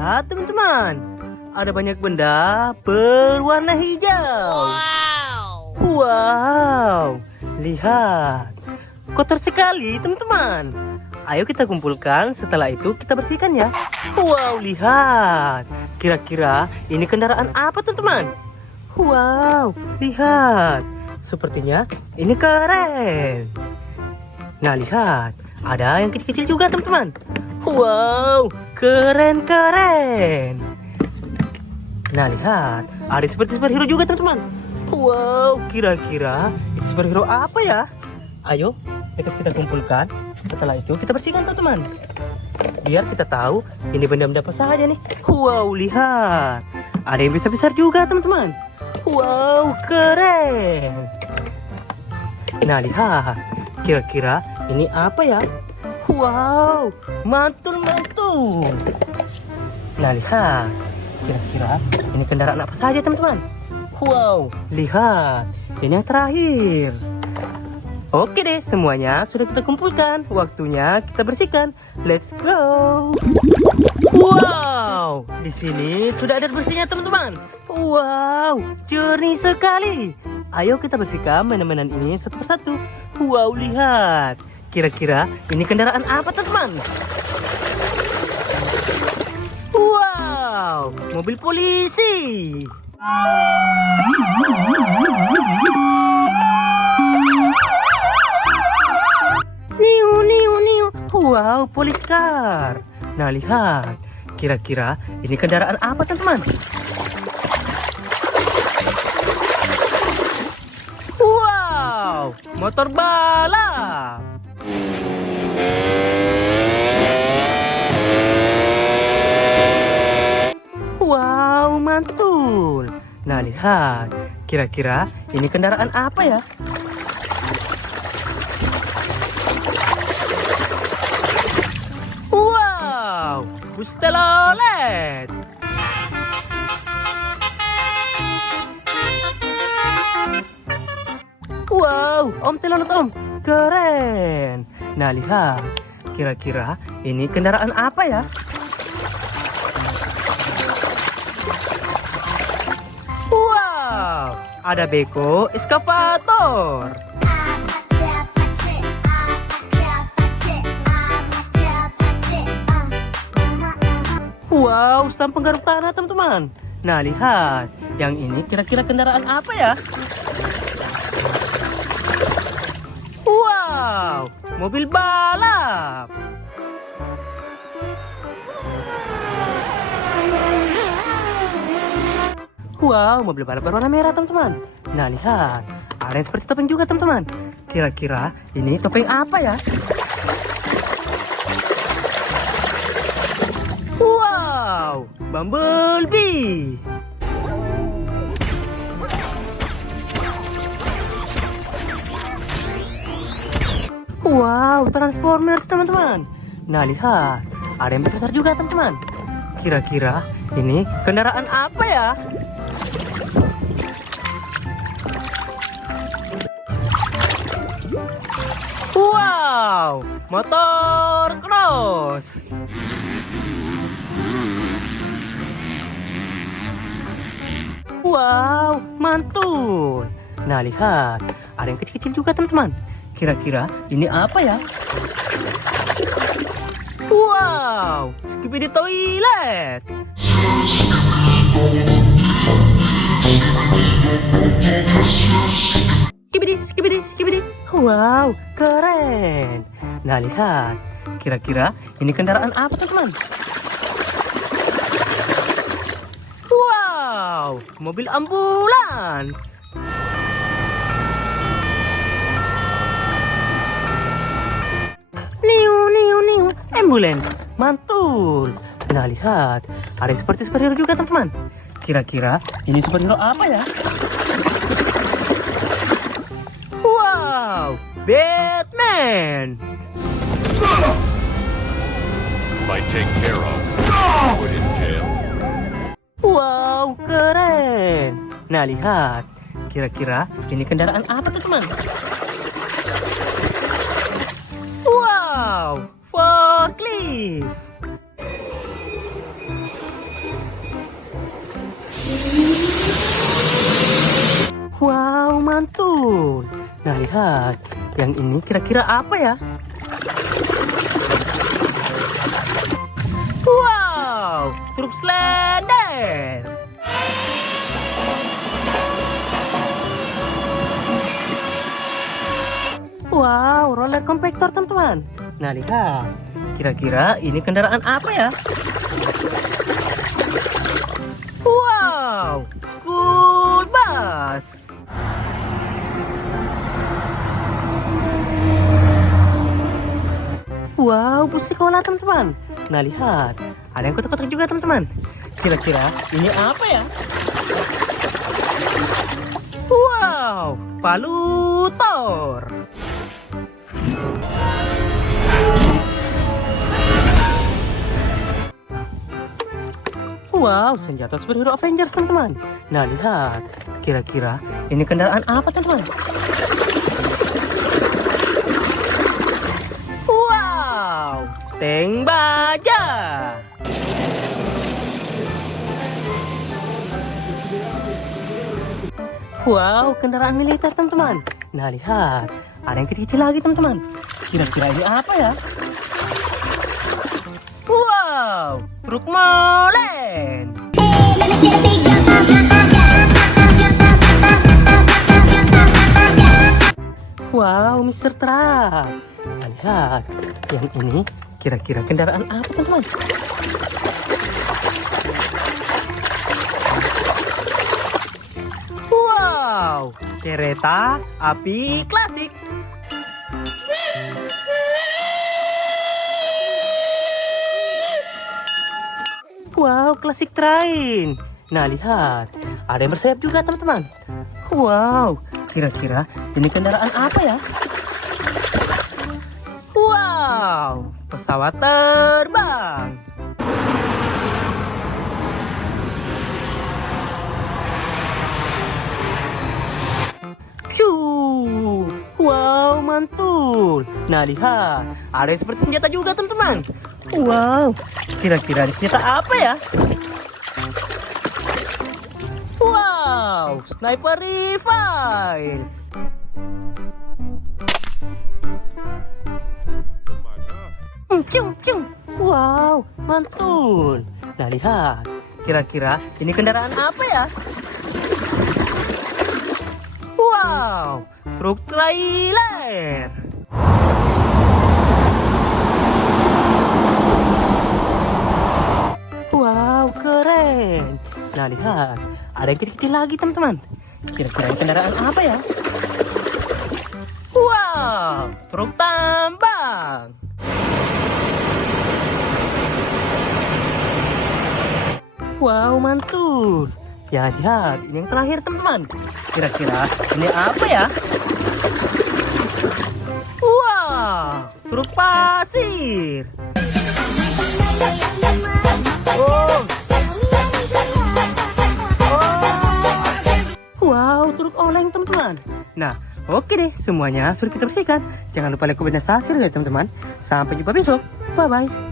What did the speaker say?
lihat teman-teman. Ada banyak benda berwarna hijau. Wow, lihat. Kotor sekali teman-teman. Ayo kita kumpulkan, setelah itu kita bersihkan ya. Wow, lihat. Kira-kira ini kendaraan apa teman-teman? Wow, lihat. Sepertinya ini keren. Nah, lihat. Ada yang kecil-kecil juga teman-teman. Wow, keren-keren. Nah, lihat. Ada seperti superhero juga teman-teman. Wow, kira-kira superhero apa ya? Ayo, kita kumpulkan. Setelah itu kita bersihkan teman-teman. Biar kita tahu ini benda-benda apa saja nih. Wow, lihat. Ada yang besar-besar juga teman-teman. Wow, keren. Nah, lihat. Kira-kira ini apa ya? Wow, mantul-mantul. Nah, lihat. Kira-kira ini kendaraan apa saja teman-teman? Wow, lihat. Ini yang terakhir. Oke deh, semuanya sudah kita kumpulkan. Waktunya kita bersihkan. Let's go. Wow, di sini sudah ada bersihnya teman-teman. Wow, jernih sekali. Ayo kita bersihkan mainan-mainan ini satu persatu. Wow, lihat. Kira-kira ini kendaraan apa teman-teman? Wow, mobil polisi. Wow, police car. Nah, lihat. Kira-kira ini kendaraan apa teman-teman? Wow, motor balap. Wow, mantul. Nah, lihat. Kira-kira ini kendaraan apa ya? Wow, bus telolet. Wow, Om telolet Om. Keren. Nah, lihat. Kira-kira ini kendaraan apa ya? Wow, ada beko eskavator. Wow, stamp penggaruk tanah teman-teman. Nah, lihat. Yang ini kira-kira kendaraan apa ya? Wow, mobil balap. Wow, mobil balap berwarna merah teman-teman. Nah, lihat. Ada yang seperti topeng juga teman-teman. Kira-kira ini topeng apa ya? Wow, Bumblebee. Wow, Transformers teman-teman. Nah, lihat. Ada yang besar juga teman-teman. Kira-kira ini kendaraan apa ya? Wow, motor cross. Wow, mantul. Nah, lihat. Ada yang kecil-kecil juga teman-teman. Kira-kira ini apa ya? Wow, Skibidi toilet. Skibidi. Wow, keren. Nah, lihat. Kira-kira ini kendaraan apa teman-teman? Wow, mobil ambulans. Niu, ambulans, mantul. Nah, lihat, ada seperti superhero juga teman-teman. Kira-kira ini superhero apa ya? Wow, Batman. Might take care of. Put in jail. Wow, keren. Nah, lihat, kira-kira ini kendaraan apa teman-teman? Wow, forklift. lihat. Yang ini kira-kira apa ya? Wow, truk slender. Wow, roller compactor teman-teman. Nah lihat, kira-kira ini kendaraan apa ya? Wow, school bus. Wow, bus sekolah teman-teman. Nah lihat, ada yang kotak-kotak juga teman-teman. Kira-kira ini apa ya? Wow, palutor. Wow, senjata superhero Avengers teman-teman. Nah lihat, kira-kira ini kendaraan apa teman-teman? Wow, tank baja. Wow, kendaraan militer teman-teman. Nah lihat, ada yang kecil-kecil lagi teman-teman. Kira-kira ini apa ya? Wow, truk molen. Wow, Mr. Truck. Lihat, yang ini kira-kira kendaraan apa teman-teman? Wow, kereta api klasik. Wow, klasik train. Nah lihat, ada yang bersayap juga teman-teman. Wow, kira-kira ini kendaraan apa ya? Wow, pesawat terbang. Shoo, wow, mantul. Nah lihat, ada yang seperti senjata juga teman-teman. Wow, kira-kira senjata apa ya? Wow, sniper rifle. Cung, cung. Wow, mantul. Nah lihat, kira-kira ini kendaraan apa ya? Wow, truk trailer. Wow, keren. Nah lihat, ada yang kecil-kecil lagi teman-teman. Kira-kira kendaraan apa ya? Wow, truk tambang. Wow, mantul. Ya lihat, ini yang terakhir teman-teman. Kira-kira ini apa ya? Wow, truk pasir. Oh. Wow, truk oleng teman-teman. Nah, oke deh, semuanya sudah kita bersihkan. Jangan lupa like, komen, dan subscribe ya teman-teman. Sampai jumpa besok. Bye-bye.